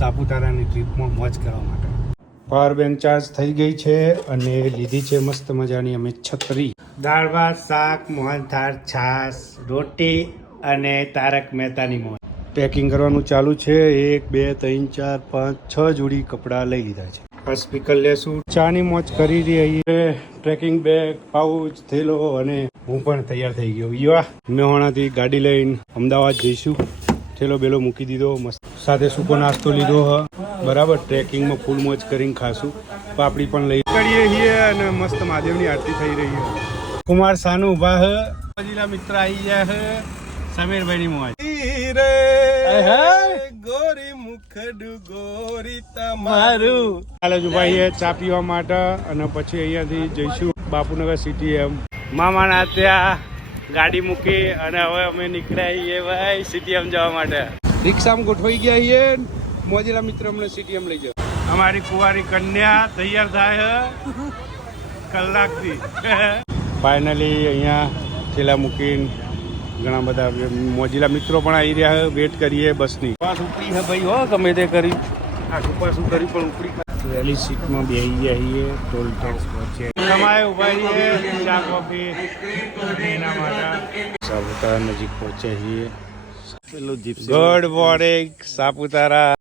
સાપુતારાની ટ્રીપમાં મોજ કરવા માટે. પાવર બેંક ચાર્જ થઈ ગઈ છે અને લીધી છે મસ્ત મજાની અમે છત્રી. દાળ ભાત શાક મોહનથાળ છાશ રોટી અને તારક મહેતાની મોજ. પેકિંગ કરવાનું ચાલુ છે. એક બે ત્રણ ચાર પાંચ છ જોડી કપડાં લઈ લીધા છે. આ સ્પીકર લેશું ચાની મોજ કરી રહી ટ્રેકિંગ બેગ પાઉચ થેલો અને હું પણ તૈયાર થઈ ગયો. યુવા મેહોણાથી ગાડી લઈને અમદાવાદ જઈશું. થેલો બેલો મૂકી દીધો મસ્ત સાથે સૂકો નાસ્તો લીધો હ. બરાબર ટ્રેકિંગમાં ફૂલ મોજ કરીને ખાશું. પાપડી પણ લઈ કરીએ છીએ અને મસ્ત મહાદેવની આરતી થઈ રહી છે. કુમાર સાનુ ઊભા હ મિત્ર આવી ગયા હે સમીરભાઈની મોજ. ગોરી મુખડું ગોરી તમારું. ચાલો જો ભાઈ ચા પીવા માટે અને પછી અહીંયાથી જઈશું બાપુનગર સિટી એમ. મામાના ત્યાં ગાડી મૂકી અને હવે અમે નીકળ્યા ભાઈ સીટીએમ જવા માટે. રિક્ષામાં ગોઠવાઈ ગયા છીએ મોજીલા મિત્ર અમને સીટીએમ લઈ જાય અમારી કુંવારી કન્યા તૈયાર થાય કલાકથી. ફાઇનલી અહીંયા થેલા મૂકીને ઘણા બધા મોજીલા મિત્રો પણ આવી રહ્યા છે. વેટ કરીએ બસની. પાસ ઉપડી છે ભાઈ હો ગમે તે કરી. આ સુપાસું કરી પણ ઉપડી વહેલી સીટમાં બેસી ગયા છીએ ટોલ ટેક્સ પહોંચે. તમારે ઊભા છીએ ચા કોફી એના માટે. સાપુતારા નજીક પહોંચ્યા છીએ. Good morning Saputara